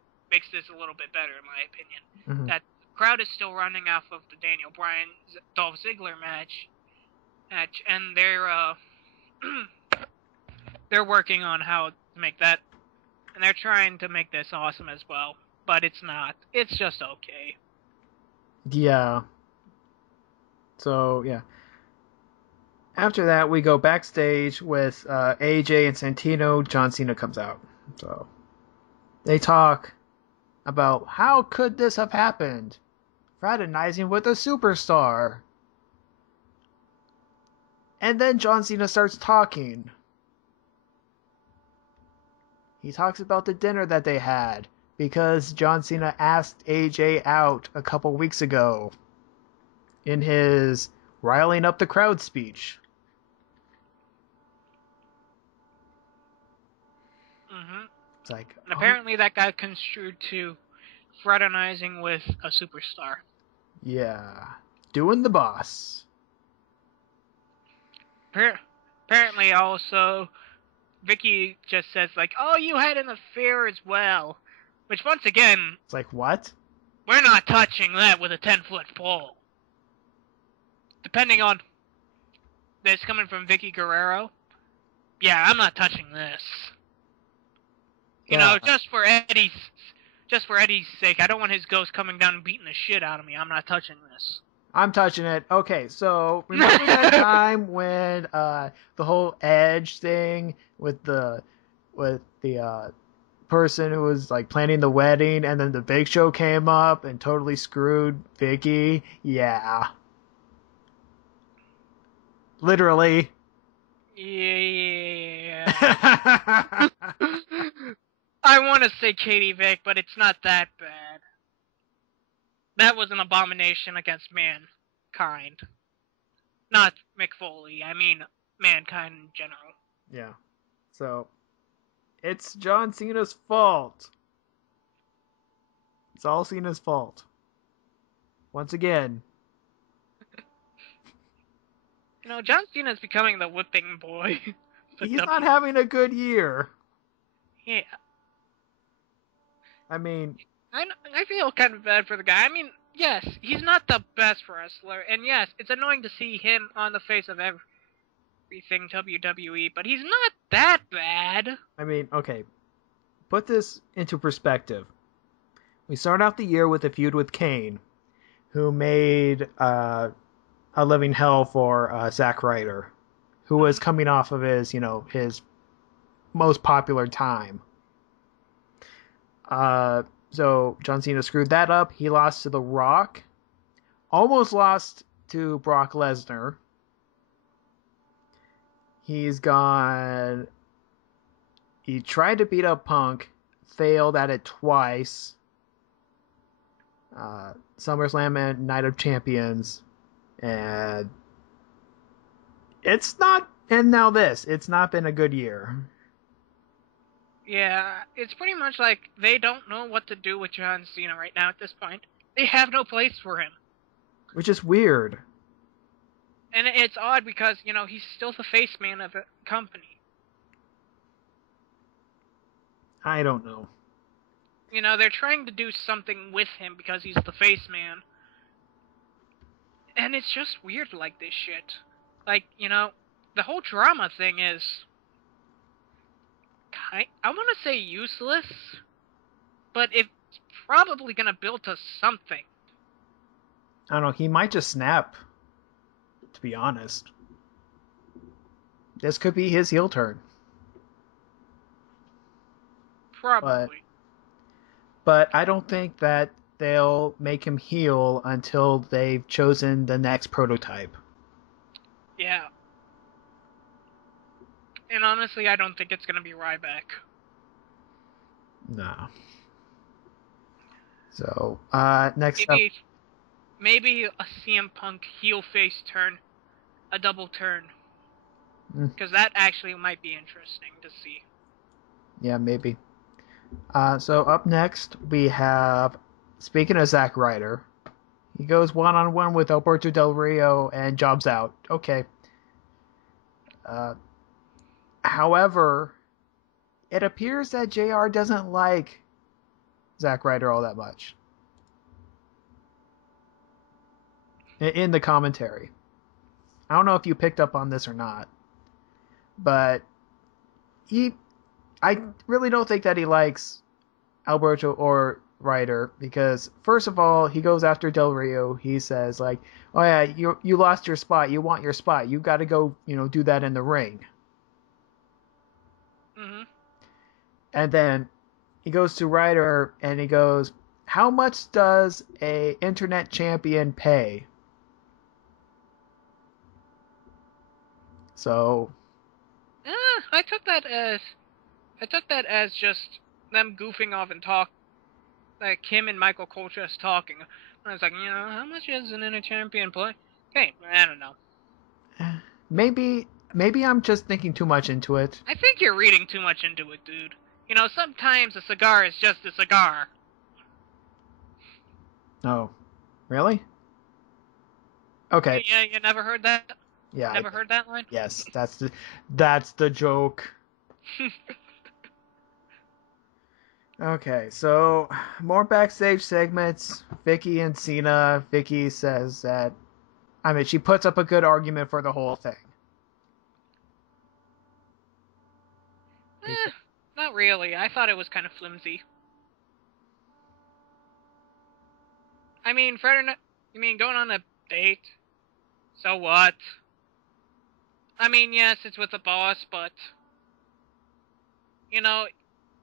better in my opinion. Mm-hmm. That crowd is still running off of the Daniel Bryan Dolph Ziggler match, and they're working on how to make that, and they're trying to make this awesome as well. But it's not. It's just okay. Yeah. So, yeah. After that, we go backstage with AJ and Santino. John Cena comes out. So, they talk about how could this have happened? Fraternizing with a superstar. And then John Cena starts talking. He talks about the dinner that they had, because John Cena asked AJ out a couple weeks ago in his riling up the crowd speech. Mm-hmm. It's like, and apparently that got construed to fraternizing with a superstar. Yeah. Doing the boss. Apparently also, Vicky just says like, oh, you had an affair as well. Which, once again... It's like, what? We're not touching that with a 10-foot pole. Depending on this coming from Vicky Guerrero, yeah, I'm not touching this. You know, just for Eddie's sake, I don't want his ghost coming down and beating the shit out of me. I'm not touching this. I'm touching it. Okay, so remember that time when the whole Edge thing with the person who was like planning the wedding, and then the Big Show came up and totally screwed Vicky? Yeah. Literally. Yeah. I want to say Katie Vick, but it's not that bad. That was an abomination against mankind. Not Mick Foley, I mean mankind in general. Yeah. So, it's John Cena's fault. It's all Cena's fault. Once again. You know, John Cena's becoming the whipping boy. He's not having a good year. Yeah. I mean... I feel kind of bad for the guy. I mean, yes, he's not the best wrestler, and yes, it's annoying to see him on the face of everything WWE, but he's not that bad. I mean, okay, put this into perspective. We start out the year with a feud with Kane, who made a living hell for Zack Ryder, who was coming off of his most popular time. So John Cena screwed that up. He lost to The Rock. Almost lost to Brock Lesnar. He's gone... He tried to beat up Punk. Failed at it twice. SummerSlam and Night of Champions. And... It's not... And now this. It's not been a good year. Yeah, it's pretty much like they don't know what to do with John Cena right now at this point. They have no place for him. Which is weird. And it's odd because, he's still the face man of the company. I don't know. They're trying to do something with him because he's the face man. And it's just weird like this shit. Like, the whole drama thing is... I want to say useless, but it's probably going to build to something. I don't know, he might just snap, to be honest. This could be his heel turn. Probably. But I don't think that they'll make him heel until they've chosen the next prototype. Yeah. And honestly, I don't think it's going to be Ryback. No. So, next up... Maybe a CM Punk heel face turn. A double turn. Because that actually might be interesting to see. Yeah, maybe. So up next, we have, speaking of Zack Ryder, he goes one-on-one with Alberto Del Rio and jobs out. Okay. However, it appears that JR doesn't like Zack Ryder all that much. In the commentary. I don't know if you picked up on this or not, but I really don't think that he likes Alberto or Ryder because, first of all, he goes after Del Rio. He says, like, oh yeah, you lost your spot. You want your spot. You got to go, do that in the ring. Mm-hmm. And then he goes to Ryder and he goes, how much does a internet champion pay? So... I took that as just them goofing off and talk, like Kim and Michael Cole just talking. I was like, how much is an inner champion play? Hey, I don't know. Maybe I'm just thinking too much into it. I think you're reading too much into it, dude. Sometimes a cigar is just a cigar. Oh, really? Okay. Yeah, you never heard that? Yeah. Never heard that line? Yes, that's the joke. Okay, so more backstage segments. Vicky and Cena. Vicky says that, she puts up a good argument for the whole thing. Not really. I thought it was kind of flimsy. Going on a date? So what? Yes, it's with the boss, but...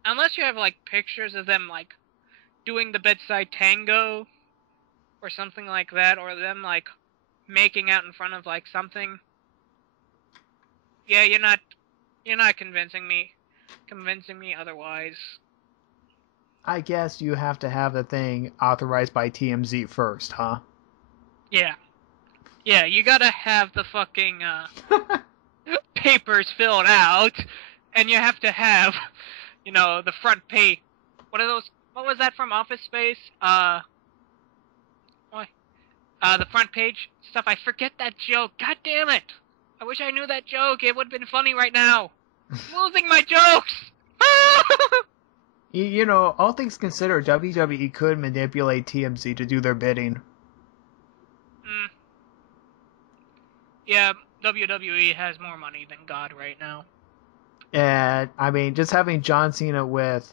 unless you have, pictures of them, doing the bedside tango, or something like that, or them, making out in front of, something... Yeah, you're not convincing me otherwise. I guess you have to have the thing authorized by TMZ first, huh? Yeah. Yeah, you gotta have the fucking, papers filled out, and you have to have, the front page. What was that from Office Space? The front page stuff. I forget that joke. God damn it! I wish I knew that joke. It would've been funny right now. I'm losing my jokes! All things considered, WWE could manipulate TMZ to do their bidding. Yeah, WWE has more money than God right now. And, just having John Cena with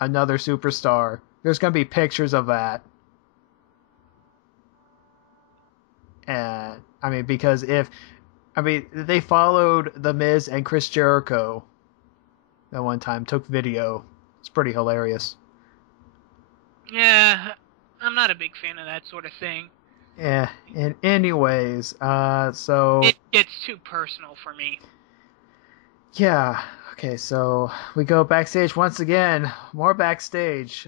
another superstar, there's going to be pictures of that. And, because they followed The Miz and Chris Jericho that one time, took video. It's pretty hilarious. Yeah, I'm not a big fan of that sort of thing. Yeah, and anyways, so... It gets too personal for me. Yeah, okay, so we go backstage once again. More backstage,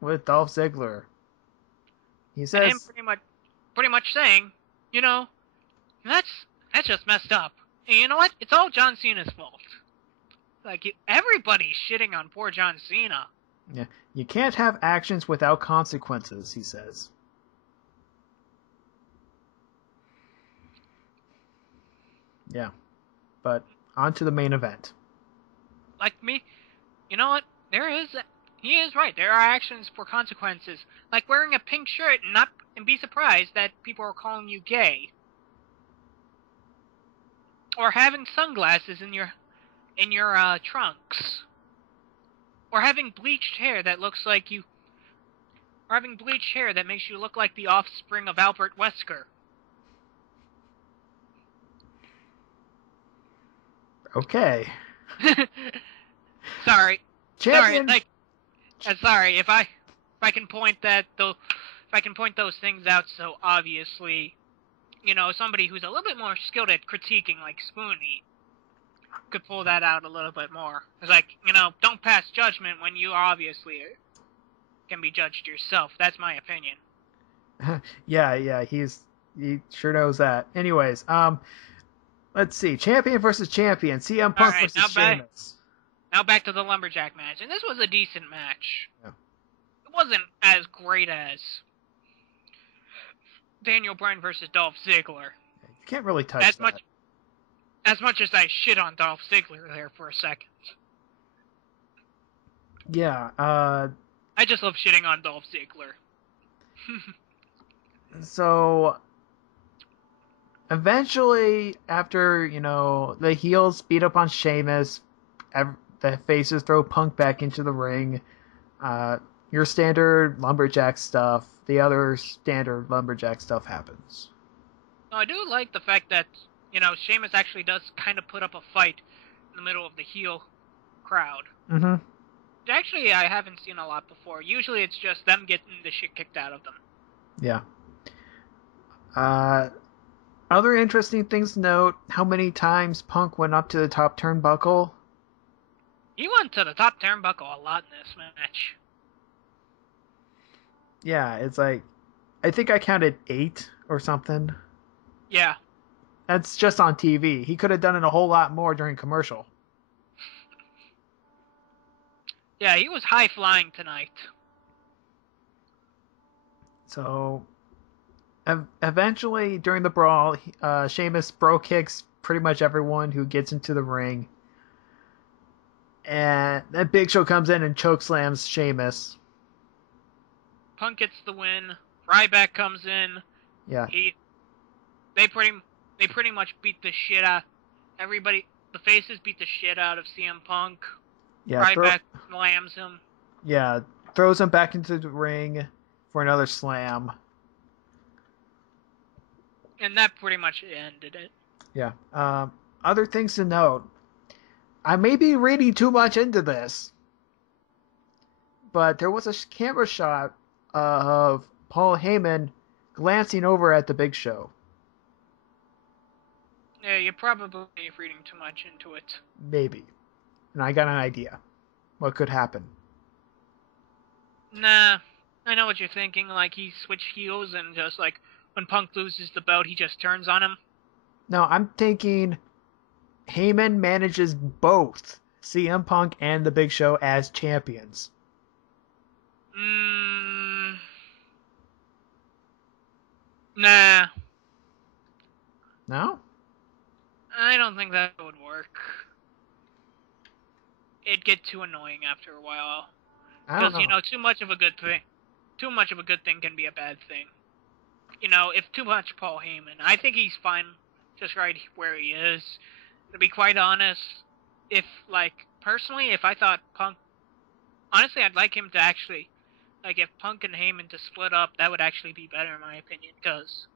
with Dolph Ziggler. He says... And him pretty much saying, that's just messed up. And you know what? It's all John Cena's fault. Everybody's shitting on poor John Cena. Yeah, you can't have actions without consequences, he says. Yeah, but on to the main event. You know what? He is right. There are actions for consequences. Like wearing a pink shirt and and be surprised that people are calling you gay. Or having sunglasses in your trunks. Or having bleached hair that looks like you... Or having bleached hair that makes you look like the offspring of Albert Wesker. Okay. Sorry. Champion. Sorry, if I can point those things out so obviously, somebody who's a little bit more skilled at critiquing, like Spoonie, could pull that out a little bit more. It's like, don't pass judgment when you obviously can be judged yourself. That's my opinion. Yeah, he sure knows that. Anyways, let's see. Champion versus champion. CM Punk versus Sheamus. Now back to the lumberjack match, and this was a decent match. Yeah. It wasn't as great as Daniel Bryan versus Dolph Ziggler. You can't really touch that. As much as I shit on Dolph Ziggler there for a second. Yeah, I just love shitting on Dolph Ziggler. So, eventually, after, the heels beat up on Sheamus, the faces throw Punk back into the ring, your standard lumberjack stuff, the other standard lumberjack stuff happens. I do like the fact that, Sheamus actually does kind of put up a fight in the middle of the heel crowd. Mm-hmm. Actually, I haven't seen a lot before. Usually it's just them getting the shit kicked out of them. Yeah. Other interesting things to note, how many times Punk went up to the top turnbuckle. He went to the top turnbuckle a lot in this match. Yeah, it's like, I think I counted 8 or something. Yeah. That's just on TV. He could have done it a whole lot more during commercial. Yeah, he was high-flying tonight. So, eventually, during the brawl, Sheamus bro kicks pretty much everyone who gets into the ring. And then Big Show comes in and chokeslams Sheamus. Punk gets the win. Ryback comes in. Yeah. They pretty much beat the shit out. Everybody, the faces beat the shit out of CM Punk. Yeah. Ryback slams him. Yeah, throws him back into the ring for another slam. And that pretty much ended it. Yeah. Other things to note. I may be reading too much into this, but there was a camera shot of Paul Heyman glancing over at the Big Show. Yeah, you're probably reading too much into it. Maybe. And I got an idea. What could happen? Nah, I know what you're thinking. Like, he switched heels and just, like, when Punk loses the belt, he just turns on him. No, I'm thinking Heyman manages both CM Punk and the Big Show as champions. Nah. No? I don't think that would work. It'd get too annoying after a while. Because, too much of a good thing can be a bad thing. If too much Paul Heyman, I think he's fine just right where he is. To be quite honest, personally, if I thought Punk... Honestly, I'd like him to actually... if Punk and Heyman to split up, that would actually be better in my opinion, because...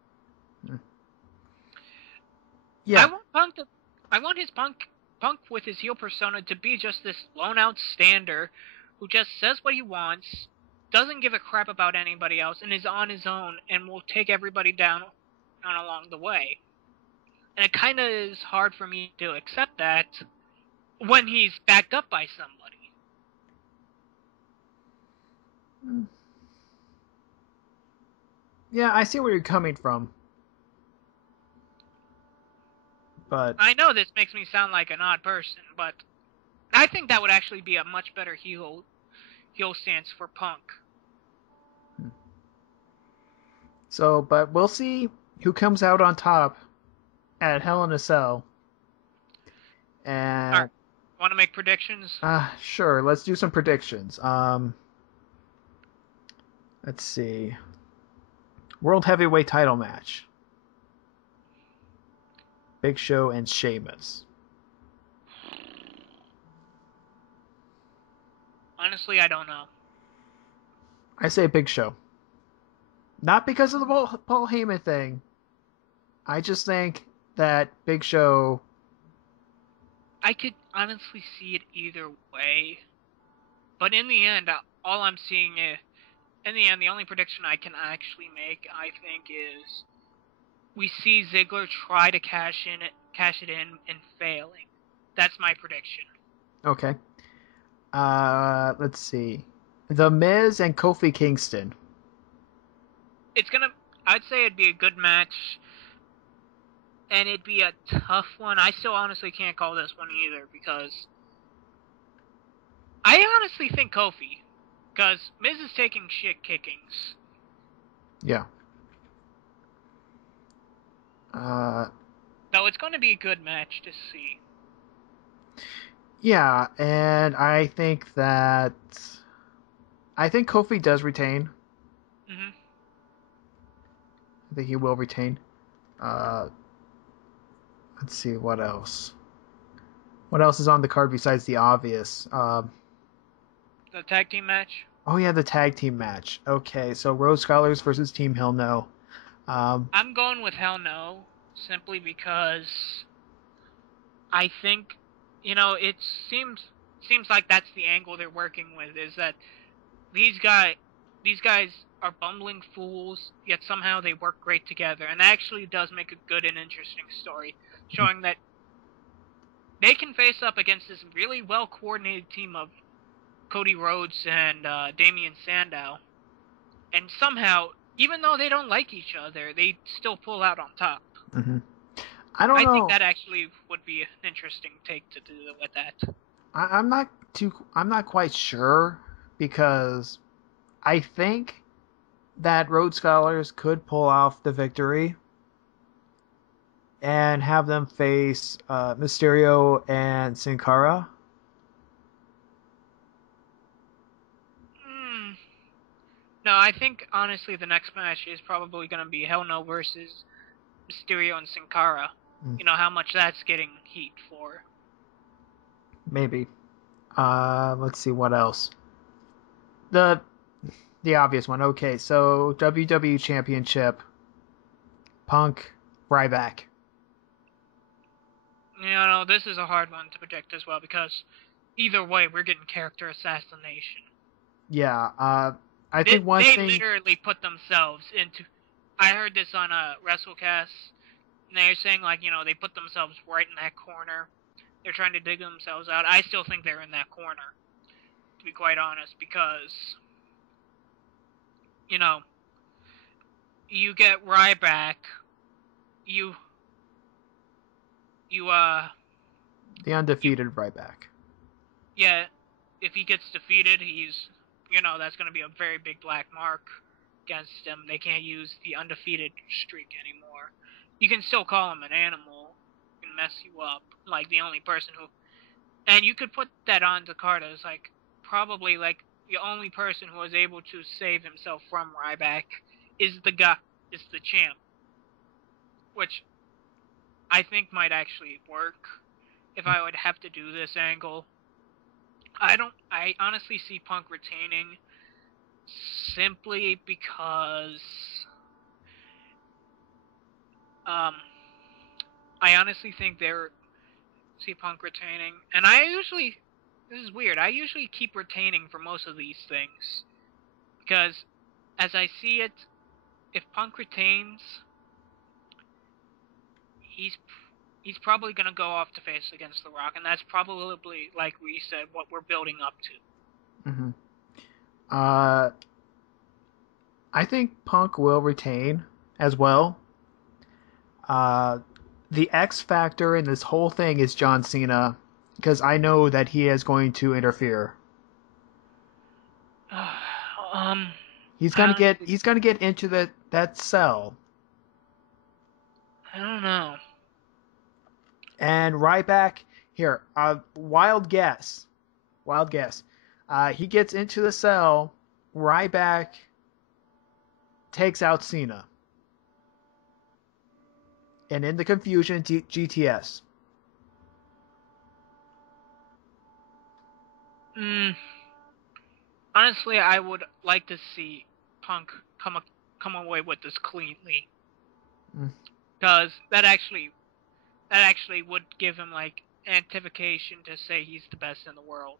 Yeah. I want his Punk with his heel persona to be just this lone-out stander who just says what he wants, doesn't give a crap about anybody else, and is on his own, and will take everybody down along the way. And it kind of is hard for me to accept that when he's backed up by somebody. Yeah, I see where you're coming from. But I know this makes me sound like an odd person, but I think that would actually be a much better heel stance for Punk. So, but we'll see who comes out on top at Hell in a Cell. And All right. Want to make predictions? Sure. Let's do some predictions. Let's see. World Heavyweight title match. Big Show and Sheamus. Honestly, I don't know. I say Big Show. Not because of the Paul Heyman thing. I just think that Big Show... I could honestly see it either way. But in the end, all I'm seeing is... In the end, the only prediction I can actually make, I think, is... We see Ziggler try to cash it in and failing. That's my prediction. Okay. Let's see. The Miz and Kofi Kingston. I'd say it'd be a good match. And it'd be a tough one. I still honestly can't call this one either because I honestly think Kofi. Because Miz is taking shit kickings. Yeah. So it's going to be a good match to see. Yeah, and I think Kofi does retain. Mm-hmm. I think he will retain. Let's see, what else? What else is on the card besides the obvious? The tag team match? Oh yeah, the tag team match. Okay, so Rhodes Scholars versus Team Hell No. I'm going with Hell No, simply because I think, it seems like that's the angle they're working with, is that these guys are bumbling fools, yet somehow they work great together, and that actually does make a good and interesting story, showing that they can face up against this really well-coordinated team of Cody Rhodes and Damian Sandow, and somehow, even though they don't like each other, they still pull out on top. Mm-hmm. I think that actually would be an interesting take to do with that. I'm not quite sure, because I think that Rhodes Scholars could pull off the victory and have them face Mysterio and Sin Cara. No, I think, honestly, the next match is probably going to be Hell No versus Mysterio and Sin Cara. You know how much that's getting heat for. Maybe. Let's see, what else? The obvious one. Okay, so WWE Championship. Punk, Ryback. This is a hard one to predict as well, because either way, we're getting character assassination. Yeah, I think one thing... They literally put themselves into... I heard this on a WrestleCast, and they're saying, they put themselves right in that corner. They're trying to dig themselves out. I still think they're in that corner, to be quite honest, because, you get Ryback, the undefeated Ryback. Yeah, if he gets defeated, he's, that's going to be a very big black mark against him. They can't use the undefeated streak anymore. You can still call him an animal and mess you up, like the only person who... And you could put that on the card as, probably, the only person who was able to save himself from Ryback is the champ. Which I think might actually work if I would have to do this angle. I honestly see Punk retaining simply because I honestly think see Punk retaining, and this is weird, I usually keep retaining for most of these things, because as I see it, if Punk retains, he's probably going to go off to face against The Rock, and that's probably, like we said, what we're building up to. Mm-hmm. I think Punk will retain as well. The X factor in this whole thing is John Cena, because I know that he is going to interfere. He's gonna get into that cell. I don't know. And Ryback, here, wild guess. He gets into the cell, Ryback takes out Cena. and in the confusion, GTS. Honestly, I would like to see Punk come away with this cleanly, because that actually would give him like identification to say he's the best in the world.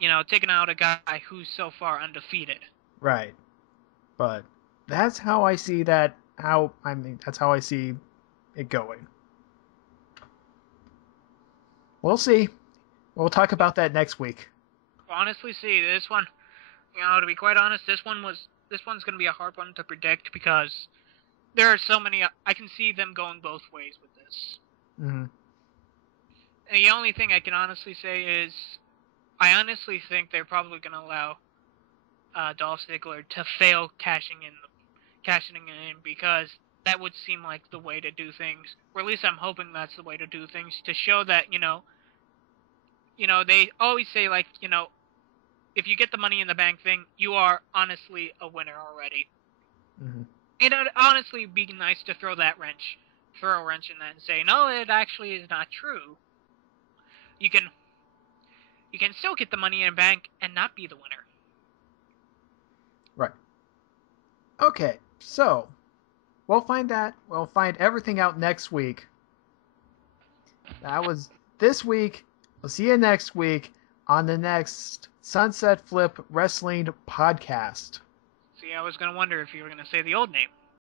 You know, taking out a guy who's so far undefeated. Right. But that's how I see that. That's how I see it going. We'll see. We'll talk about that next week. Honestly, see this one. You know, to be quite honest, this one's going to be a hard one to predict because there are so many. I can see them going both ways with this. Mm-hmm. And the only thing I can honestly say is, I honestly think they're probably going to allow Dolph Ziggler to fail cashing in because that would seem like the way to do things. Or at least I'm hoping that's the way to do things, to show that, you know, they always say, like, you know, if you get the Money in the Bank thing, you are honestly a winner already. Mm-hmm. It would honestly be nice to throw a wrench in that and say, no, it actually is not true. You can still get the Money in the Bank and not be the winner. Right. Okay, so we'll find everything out next week. That was this week. We'll see you next week on the next Sunset Flip Wrestling podcast. See, I was going to wonder if you were going to say the old name.